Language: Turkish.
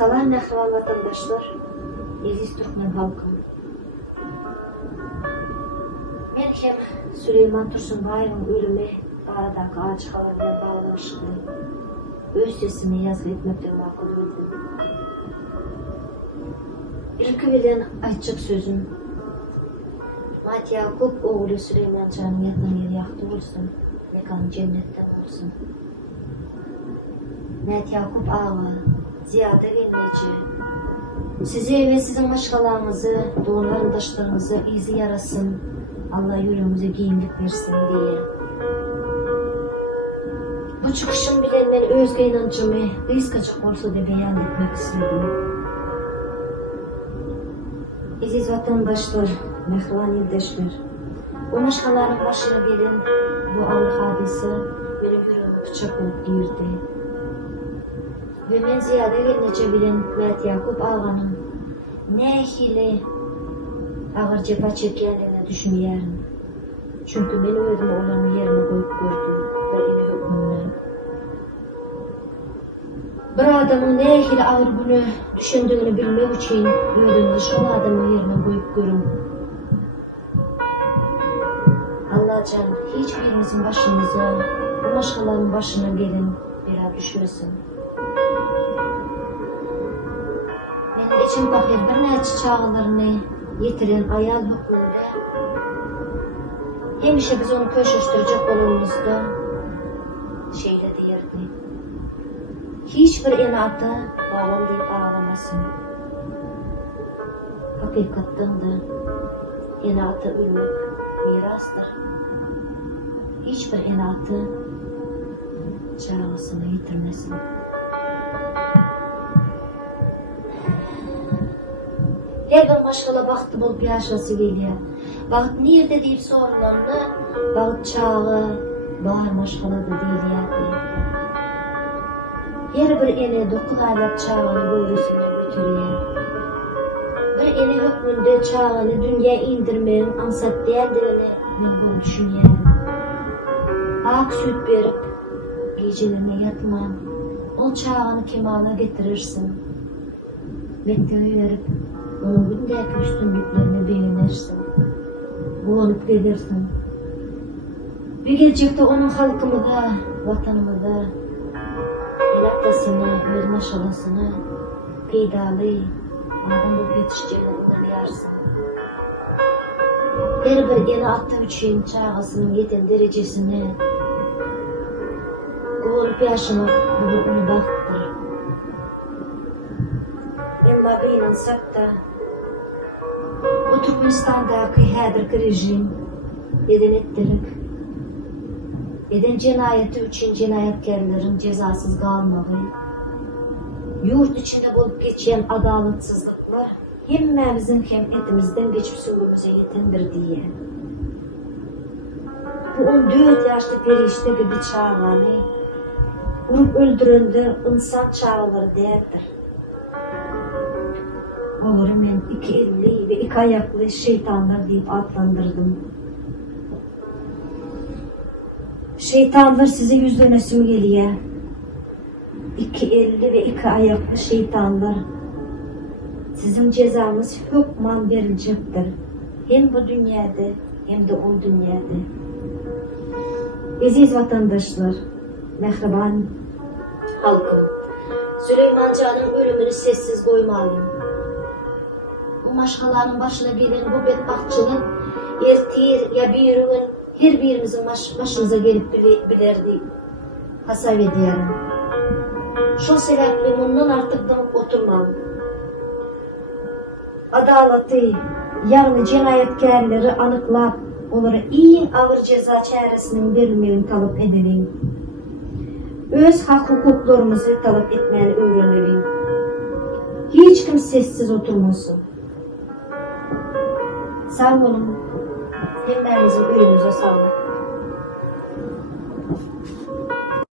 Salam mehriban vatandaşlar, aziz Türkmen halkı. Ben hem Süleyman Tursunbayev'in ölümü aradaki açık haberle bağlanışlı öz sesimi yazı etmekten makul gördüm. İlki bilen açık sözüm, Mat Yakup oğlu Süleyman Can'ın yatan yeri yaktı olsun, mekanı cennetten olsun. Mat Yakup ağa, ziyade gelmeci, sizi ve sizin başkalarınızı, doğruların taşlarınızı izi yarasın, Allah yüreğimize giyimlik versin diye. Bu çıkışım bilen ben özge inancımı kıyıskacık olsa da beyan etmek istedim. Aziz vatandaşlar, mehriban yurttaşlar, bu başkalarının başına gelen bu ağır hadise benim yüreğimi bıçak olup girdi. Ve ben ziyade gelmece bilen Mat Yakup ağanın ne hile ağır cepha çekkenliğine düşünmeyerim. Çünkü ben özümü onların yerine koyup gördüm ve yine hükmümle. Bir adamın ne hile ağır günü düşündüğünü bilmek için özümü şu adamın yerine koyup görüm. Allah can hiçbirimizin başımıza, bu başkalarının başına gelin bir düşmesin. İçin bakır bir neçe çağlarını yitiren ayal hükmünde hemişe biz onu köşüştürecek olumuzda şeyde deyirdi. Hiçbir inatı bağlam deyip ağlamasın. Hakikatten de inatı ölmek mirastır. Hiçbir inatı çağlasını yitirmesin. Her bir başkala baktı bulup yaşası geliyor. Baht nerede deyip sorularını, baht çağı, bağır maşkaladı deyiliydi. Her bir ene 9 aylık çağını boyrusuna götürüyor. Bir ene hükmünde çağını dünya indirmenin ansat değerlerini ben bunu düşünüyorum. Ak süt verip, gecelerine yatmam, o çağını kemala getirirsin. Mektebi verip, onun gündeki üstünlüklerini beğenirsin, boğulup gelirsin. Bir gelecekte onun halkımı da, vatanımı da, el atlasını, öz maşalasını, peydalı, adam bulup yetişeceğini uğrayarsın. Her bir ele attığı için çağısının yeten derecesini, boğulup yaşamak bu onu baktır. Ben babi inansak da, bu Türkmenistan'daki her rejim eden ettirik, eden cinayeti için cinayetkarların cezasız kalmağı, yurt içinde bulup geçen adaletsizlikler hemmemizin hem etimizden geçip sürgümüze yetendir diye. Bu 14 yaşlı perişte gibi çağlarını vurup öldürüldü insan çağları değerdir. Onları ben 2 elli ve 2 ayaklı şeytanlar deyip adlandırdım. Şeytanlar size yüzlemesi mi geliyor? 2 elli ve 2 ayaklı şeytanlar. Sizin cezamız hükman verilecektir. Hem bu dünyada hem de o dünyada. Aziz vatandaşlar, mehriban halkım, Süleyman Can'ın ölümünü sessiz koymayın. Bu maşkaların başına gelen bu bedbahtçılık ertir ya bir gün her birimizin başımıza gelip bilirdi. Hasab ediyorum. Şu sebeple bundan artık da oturmam. Adaleti, yani cinayetkarları anıklap, onlara en ağır ceza çaresinin verilmelerini talep edelim. Öz hak hukuklarımızı talep etmeni öğrenelim. Hiç kim sessiz oturmasın. Sağ olun. Hemlerimizin ölümüze sağlık.